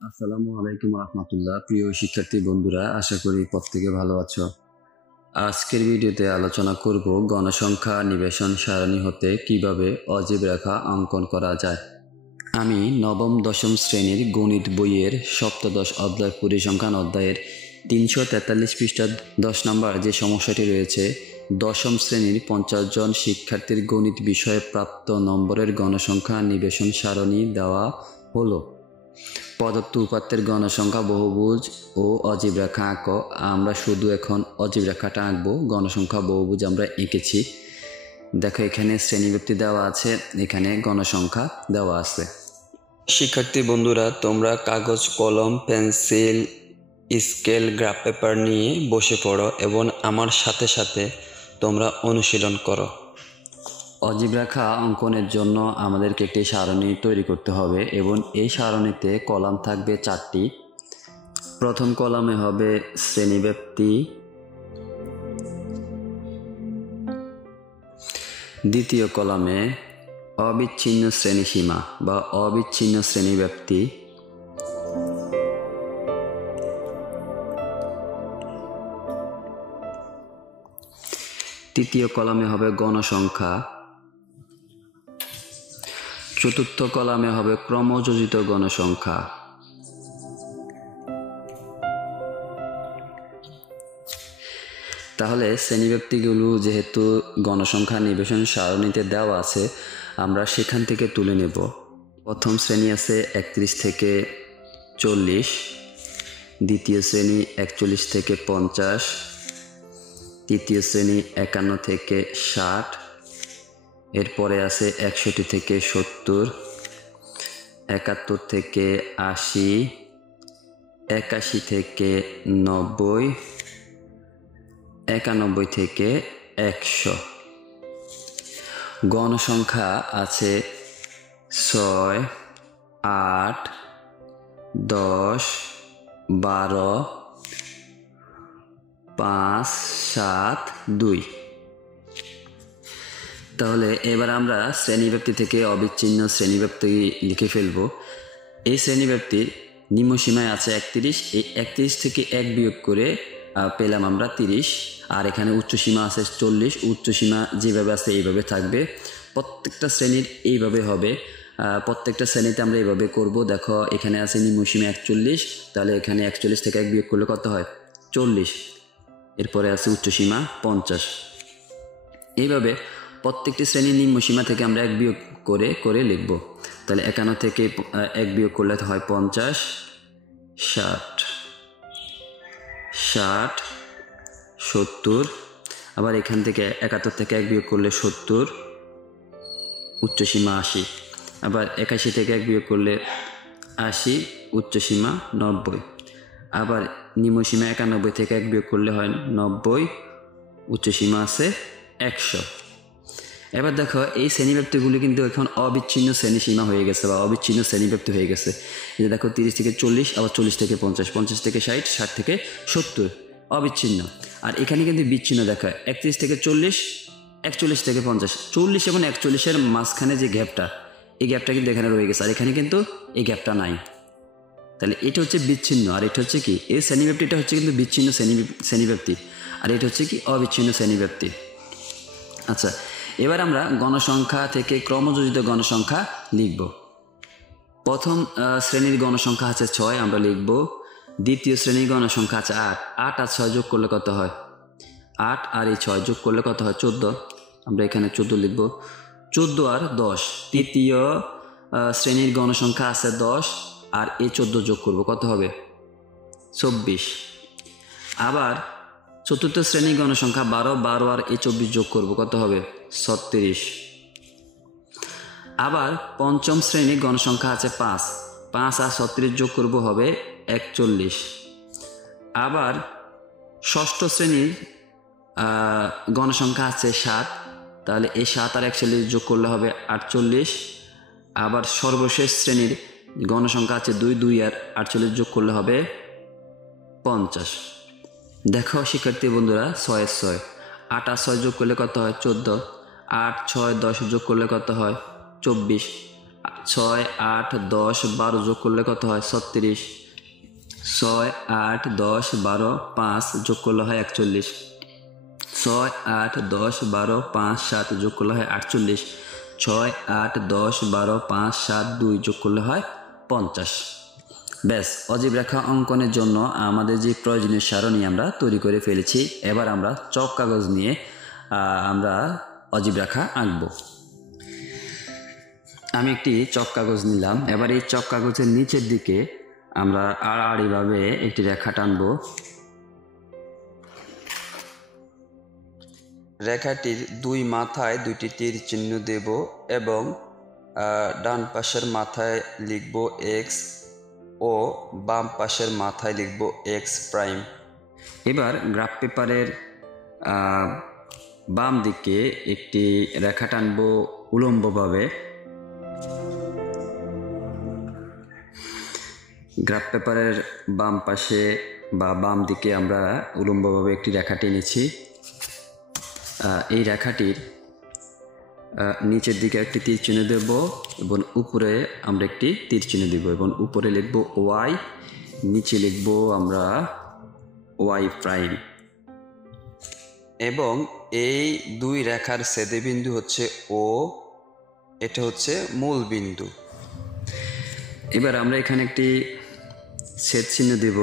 আসসালামু আলাইকুম রহমতুল্লাহ। প্রিয় শিক্ষার্থী বন্ধুরা, আশা করি প্রত্যেকে ভালো আছো। আজকের ভিডিওতে আলোচনা করব গণসংখ্যা নিবেশন সারণী হতে কিভাবে অজীব রেখা অঙ্কন করা যায়। আমি নবম দশম শ্রেণীর গণিত বইয়ের সপ্তদশ অধ্যায় পরিসংখ্যান অধ্যায়ের 343 পৃষ্ঠা 10 নম্বর যে সমস্যাটি রয়েছে, দশম শ্রেণীর 50 জন শিক্ষার্থীর গণিত বিষয়ে প্রাপ্ত নম্বরের গণসংখ্যা নিবেশন সারণী দেওয়া হলো। প্রদত্ত উপাত্তের গণসংখ্যা বহুভুজ ও অজীব রেখা আঁকো। আমরা শুধু এখন অজীব রেখাটা আঁকবো, গণসংখ্যা বহুভুজ আমরা এঁকেছি। দেখো, এখানে শ্রেণীব্যক্তি দেওয়া আছে, এখানে গণসংখ্যা দেওয়া আছে। শিক্ষার্থী বন্ধুরা, তোমরা কাগজ, কলম, পেন্সিল, স্কেল, গ্রাফ পেপার নিয়ে বসে পড়ো এবং আমার সাথে সাথে তোমরা অনুশীলন করো। অজীব রেখা অঙ্কনের জন্য আমাদেরকে একটি সারণী তৈরি করতে হবে এবং এই সারণীতে কলাম থাকবে 4টি। প্রথম কলামে হবে শ্রেণীব্যক্তি, দ্বিতীয় কলামে অবিচ্ছিন্ন শ্রেণীসীমা বা অবিচ্ছিন্ন শ্রেণীব্যক্তি, তৃতীয় কলামে হবে গণসংখ্যা, চতুর্থ কলামে হবে ক্রমযোজিত গণসংখ্যা, তাহলে শ্রেণীব্যক্তিগুলো যেহেতু গণসংখ্যা নিবেশন সারণীতে দেওয়া আছে, আমরা সেখান থেকে তুলে নেব। প্রথম শ্রেণী আছে 31 থেকে 40, দ্বিতীয় শ্রেণী 41 থেকে 50, তৃতীয় শ্রেণী 51 থেকে 60, এরপরে আছে 61 থেকে 70, 71 থেকে 80, 81 থেকে 90, 91 থেকে 100। গণসংখ্যা আছে 6, 8, 10, 12, 5, 7, 2। তাহলে এবার আমরা শ্রেণীব্যক্তি থেকে অবিচ্ছিন্ন শ্রেণীব্যক্তি লিখে ফেলব। এই শ্রেণীব্যক্তির নিম্নসীমায় আছে 31, এই 31 থেকে 1 বিয়োগ করে পেলাম আমরা 30, আর এখানে উচ্চসীমা আছে 40। উচ্চসীমা যেভাবে আছে এইভাবে থাকবে, প্রত্যেকটা শ্রেণীর এইভাবে হবে। প্রত্যেকটা শ্রেণীতে আমরা এইভাবে করব। দেখো, এখানে আছে নিম্নসীমা 41, তাহলে এখানে 41 থেকে 1 বিয়োগ করলে কত হয়? 40। এরপরে আছে উচ্চসীমা 50। এইভাবে প্রত্যেকটি শ্রেণীর নিম্নসীমা থেকে আমরা 1 বিয়োগ করে করে লিখব। তাহলে 51 থেকে 1 বিয়োগ করলে হয় 50, 60, 70। আবার এখান থেকে 71 থেকে 1 বিয়োগ করলে 70, উচ্চসীমা 80। আবার 81 থেকে 1 বিয়োগ করলে 80, উচ্চসীমা 90। আবার নিম্নসীমা 91 থেকে 1 বিয়োগ করলে হয় 90, উচ্চসীমা আছে 100। এবার দেখো, এই শ্রেণীব্যক্তিগুলি কিন্তু এখন অবিচ্ছিন্ন শ্রেণীসীমা হয়ে গেছে বা অবিচ্ছিন্ন শ্রেণীব্যক্তি হয়ে গেছে। এই যে দেখো, 30 থেকে 40, আবার 40 থেকে 50, 50 থেকে 60, 60 থেকে 70, অবিচ্ছিন্ন। আর এখানে কিন্তু বিচ্ছিন্ন। দেখো, 31 থেকে 40, 41 থেকে 50, 40 এবং 41-এর মাঝখানে যে গ্যাপটা, এই গ্যাপটা কিন্তু এখানে রয়ে গেছে, আর এখানে কিন্তু এই গ্যাপটা নাই। তাহলে এটা হচ্ছে বিচ্ছিন্ন, আর এটা হচ্ছে কি, এই শ্রেণীব্যক্তিটা হচ্ছে কিন্তু বিচ্ছিন্ন শ্রেণীব্যক্তি, আর এটা হচ্ছে কি অবিচ্ছিন্ন শ্রেণীব্যক্তি। আচ্ছা, এবার আমরা গণসংখ্যা থেকে ক্রমযোজিত গণসংখ্যা লিখব। প্রথম শ্রেণীর গণসংখ্যা আছে 6, আমরা লিখব। দ্বিতীয় শ্রেণীর গণসংখ্যা আছে 8, 8 আর 6 যোগ করলে কত হয়? 8 আর এই 6 যোগ করলে কত হয়? 14। আমরা এখানে 14 লিখব। 14 আর 10, তৃতীয় শ্রেণীর গণসংখ্যা আছে 10, আর এই 14 যোগ করব, কত হবে? 24। আবার চতুর্থ শ্রেণীর গণসংখ্যা 12, 12 আর এই 24 যোগ করব, কত হবে? 36। আবার পঞ্চম শ্রেণীর গণসংখ্যা আছে 5, 5 আর 36 যোগ করব, হবে 41। আবার ষষ্ঠ শ্রেণীর গণসংখ্যা আছে 7, তাহলে এই 7 আর 41 যোগ করলে হবে 48। আবার সর্বশেষ শ্রেণীর গণসংখ্যা আছে 2, 2 আর 48 যোগ করলে হবে 50। দেখো শিক্ষার্থী বন্ধুরা, 6 এর 6, 8 আর 6 যোগ করলে কত হয়? 14, 8, 6, 10 যোগ করলে কত হয়? 24, 6, 8, 10, 12 যোগ করলে কত হয়? 36। 6, 8, 10, 12, 5 যোগ করলে হয় 41। 6, 8, 10, 12, 5, 7 যোগ করলে হয় 48। 6, 8, 10, 12, 5, 7, 2 যোগ করলে হয় 50। ব্যাস, অজীব রেখা অঙ্কনের জন্য আমাদের যে প্রয়োজনীয় সারণী আমরা তৈরি করে ফেলেছি। এবার আমরা চক কাগজ নিয়ে আমরা অজীব রেখা আঁকব। আমি একটি চক কাগজ নিলাম। এবার এই চক কাগজের নিচের দিকে আমরা আড়াআড়িভাবে একটি রেখা টানব। রেখাটির দুই মাথায় দুটি তীর চিহ্ন দেব এবং ডান পাশের মাথায় লিখব এক্স ও বাম পাশের মাথায় লিখব এক্স প্রাইম। এবার গ্রাফ পেপারের বাম দিকে একটি রেখা টানব উলম্বভাবে। গ্রাফ পেপারের বাম পাশে বা বাম দিকে আমরা উলম্বভাবে একটি রেখা টেনেছি। এই রেখাটির নিচের দিকে একটি তীর চিহ্ন দেব এবং উপরে আমরা একটি তীর চিহ্ন দেব এবং উপরে লিখব ওয়াই, নিচে লিখব আমরা ওয়াই প্রাইম। এবং এই দুই রেখার ছেদবিন্দু হচ্ছে ও, এটা হচ্ছে মূল বিন্দু। এবার আমরা এখানে একটি ছেদ চিহ্ন দেব।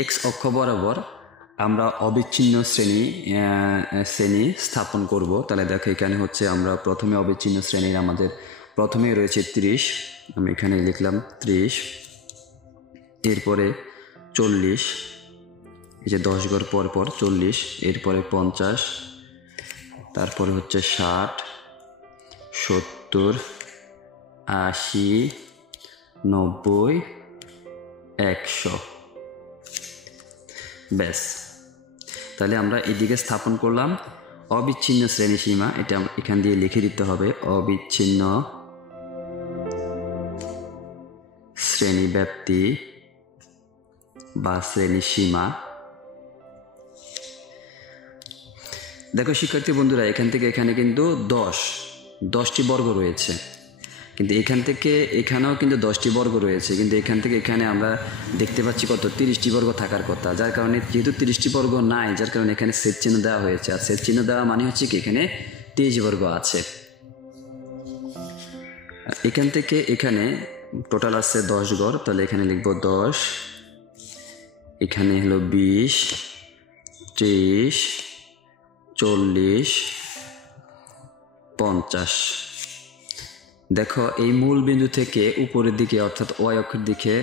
এক্স অক্ষ বরাবর আমরা অবিচ্ছিন্ন শ্রেণী স্থাপন করব। তাহলে দেখো এখানে হচ্ছে আমরা প্রথমে অবিচ্ছিন্ন শ্রেণীর আমাদের প্রথমে রয়েছে 30, আমি এখানে লিখলাম 30, এরপরে 40, এই যে 10 ঘর পর পর 40, এরপরে 50, তারপরে হচ্ছে 60, 70, 80, 90, 100। ব্যাস, তাহলে আমরা এদিকে স্থাপন করলাম অবিচ্ছিন্ন শ্রেণী সীমা। এটা এখান দিয়ে লিখে দিতে হবে, অবিচ্ছিন্ন শ্রেণী ব্যাপ্তি বা শ্রেণী সীমা। দেখো শিক্ষার্থী বন্ধুরা, এখান থেকে এখানে কিন্তু 10টি বর্গ রয়েছে, কিন্তু এখান থেকে এখানেও কিন্তু 10টি বর্গ রয়েছে, কিন্তু এখান থেকে এখানে আমরা দেখতে পাচ্ছি কত 30টি বর্গ থাকার কথা। যার কারণে যেহেতু 30টি বর্গ নাই, যার কারণে এখানে ছেদ চিহ্ন দেওয়া হয়েছে। আর ছেদ চিহ্ন দেওয়া মানে হচ্ছে কি এখানে 30 বর্গ আছে। এখান থেকে এখানে টোটাল আছে 10 ঘর, তাহলে এখানে লিখব 10, এখানে হলো 20, 30, 40, 50। দেখো এই মূল বিন্দু থেকে উপরের দিকে অর্থাৎ ওয়াই অক্ষের দিকে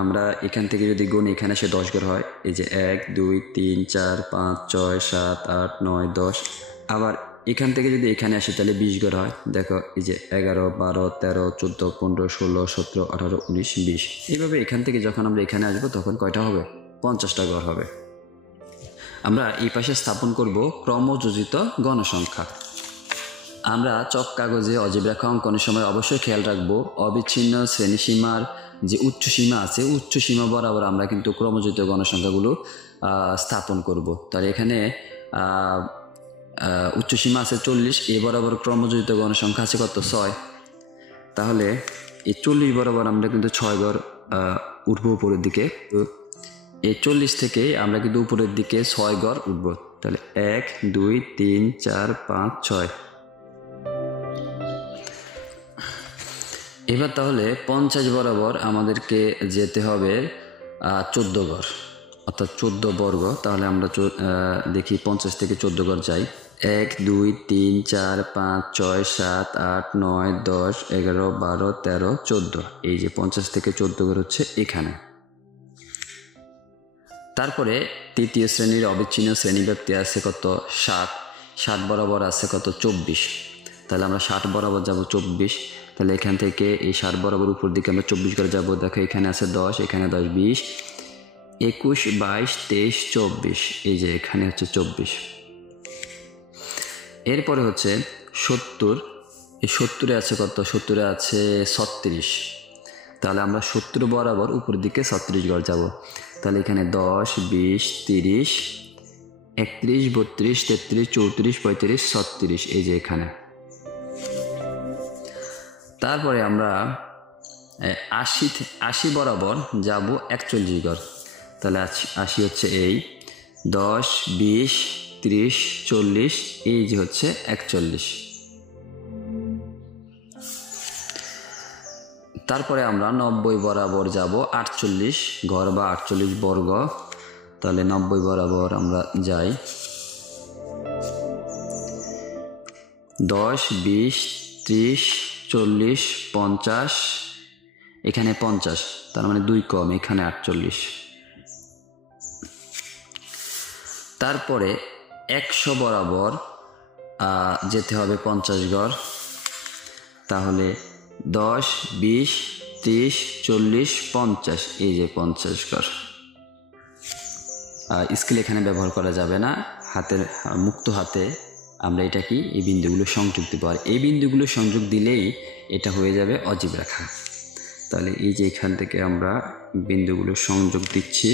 আমরা এখান থেকে যদি গুণ, এখানে সে 10 ঘর হয়। এই যে 1, 2, 3, 4, 5, 6, 7, 8, 9, 10। আবার এখান থেকে যদি এখানে আসে তাহলে 20 ঘর হয়। দেখো এই যে 11, 12, 13, 14, 15, 16, 17, 18, 19, 20। এইভাবে এখান থেকে যখন আমরা এখানে আসবো তখন কয়টা হবে? 50টা ঘর হবে। আমরা এই পাশে স্থাপন করব ক্রমযোজিত গণসংখ্যা। আমরা চক কাগজে অজীব রেখা অঙ্কনের সময় অবশ্যই খেয়াল রাখবো অবিচ্ছিন্ন শ্রেণীসীমার যে উচ্চসীমা আছে, উচ্চসীমা বরাবর আমরা কিন্তু ক্রমযোজিত গণসংখ্যাগুলো স্থাপন করব। তাহলে এখানে উচ্চসীমা আছে 40, এ বরাবর ক্রমযোজিত গণসংখ্যা আছে কত? 6। তাহলে এই 40 বরাবর আমরা কিন্তু 6 ঘর উঠবো উপরের দিকে। এই 40 থেকে আমরা কিন্তু উপরের দিকে 6 ঘর উঠবো। তাহলে 1, 2, 3, 4, 5, 6। এবার তাহলে 50 বরাবর আমাদেরকে যেতে হবে 14 ঘর, অর্থাৎ 14 বর্গ। তাহলে আমরা দেখি 50 থেকে 14 ঘর যাই। 1, 2, 3, 4, 5, 6, 7, 8, 9, 10, 11, 12, 13, 14। এই যে 50 থেকে 14 ঘর হচ্ছে এখানে। তারপরে তৃতীয় শ্রেণীর অবিচ্ছিন্ন শ্রেণীব্যাপ্তি আছে কত? 7। 7 বরাবর আছে কত? 24। তাহলে আমরা 60 বরাবর যাব 24। তাহলে এখান থেকে এই 60 বরাবর উপর দিকে আমরা 24 করে যাব। দেখো এখানে আছে 10, এখানে 10, 20, 21, 22, 23, 24। এই যে এখানে হচ্ছে 24। এরপরে হচ্ছে 70। এই 70-এ আছে কত? 70-এ আছে 36। তাহলে আমরা 70 বরাবর উপর দিকে 36 ঘর যাব। তাহলে এখানে 10, 20, 30, 31, 32, 33, 34, 35, 36। এই যে এখানে তারপরে আমরা 80 বরাবর যাব 41 ঘর। তাহলে 80 হচ্ছে এই 10, 20, 30, 40, এই যে হচ্ছে 41। তারপরে আমরা 90 বরাবর যাব 48 ঘর বা 48 বর্গ। তাহলে 90 বরাবর আমরা যাই 10, 20, 30, 40, 50, এখানে 50, তার মানে 2 কম, এখানে 48। তারপরে 100 বরাবর যেতে হবে 50 ঘর। তাহলে 10, 20, 30, 40, 50, এই যে 50 ঘর। স্কেল এখানে ব্যবহার করা যাবে না, মুক্ত হাতে আমরা এটা কি এই বিন্দুগুলো সংযোগ দেবো। আর এই বিন্দুগুলো সংযোগ দিলেই এটা হয়ে যাবে অজীব রেখা। তাহলে এই যে এখান থেকে আমরা বিন্দুগুলো সংযোগ দিচ্ছি।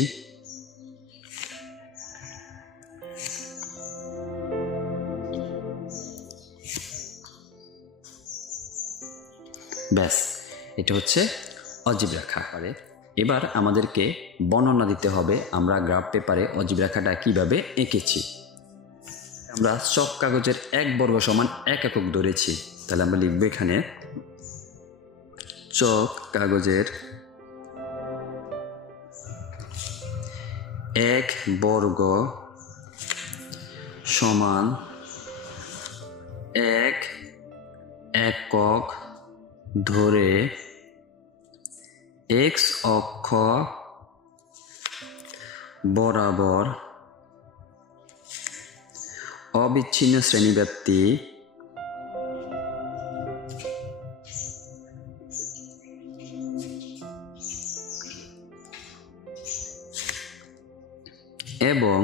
ব্যাস, এটা হচ্ছে অজীব রেখা। এবার আমাদেরকে বর্ণনা দিতে হবে আমরা গ্রাফ পেপারে অজীব রেখাটা কিভাবে এঁকেছি। আমরা চক কাগজের 1 বর্গ সমান 1 একক ধরেছি। তাহলে আমরা লিখব এখানে চক কাগজের 1 বর্গ সমান 1 একক ধরে x অক্ষ বরাবর অবিচ্ছিন্ন শ্রেণীব্যাপ্তি এবং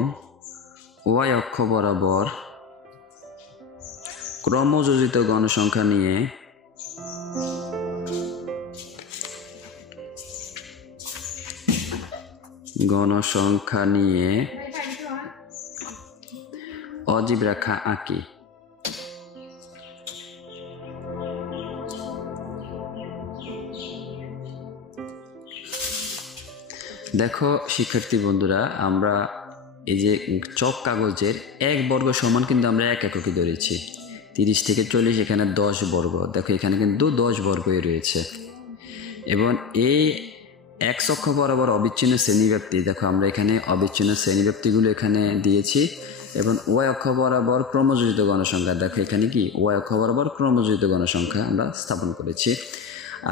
y অক্ষ বরাবর ক্রমযোজিত গণসংখ্যা নিয়ে অজীব রেখা আঁকি। দেখো শিক্ষার্থী বন্ধুরা, আমরা এই যে চক কাগজের 1 বর্গ সমান কিন্তু আমরা 1 এককই ধরেছি। 30 থেকে 40, এখানে 10 বর্গ। দেখো এখানে কিন্তু 10 বর্গই রয়েছে। এবং এই x অক্ষ বরাবর অবিচ্ছিন্ন শ্রেণীব্যাপ্তি, দেখো আমরা এখানে অবিচ্ছিন্ন শ্রেণীব্যাপ্তিগুলো এখানে দিয়েছি। এবং y অক্ষ বরাবর ক্রমযোজিত গণসংখ্যা, দেখো এখানে কি y অক্ষ বরাবর ক্রমযোজিত গণসংখ্যা আমরা স্থাপন করেছি।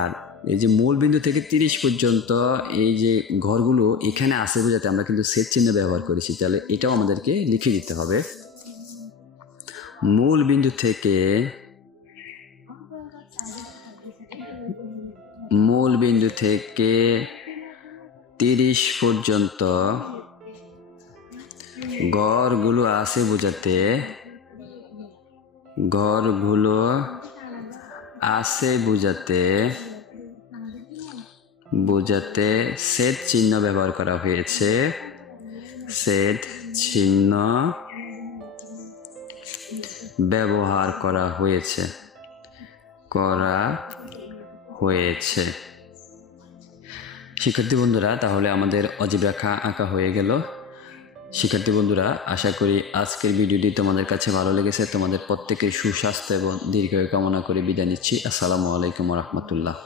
আর এই যে মূল বিন্দু থেকে 30 পর্যন্ত এই যে ঘরগুলো এখানে আসে বোঝাতে আমরা কিন্তু ছেদ চিহ্ন ব্যবহার করেছি। তাহলে এটাও আমাদেরকে লিখে দিতে হবে। মূল বিন্দু থেকে 30 পর্যন্ত ঘরগুলো আছে বোঝাতে ছেদ চিহ্ন ব্যবহার করা হয়েছে। ছেদ চিহ্ন ব্যবহার করা হয়েছে। শিক্ষার্থী বন্ধুরা, তাহলে আমাদের অজীব রেখা আঁকা হয়ে গেল। শিক্ষার্থী বন্ধুরা, আশা করি আজকের ভিডিওটি তোমাদের কাছে ভালো লেগেছে। তোমাদের প্রত্যেকের সুস্বাস্থ্য এবং দীর্ঘায়ু কামনা করে বিদায় নিচ্ছি। আসসালামু আলাইকুম ওয়া রাহমাতুল্লাহ।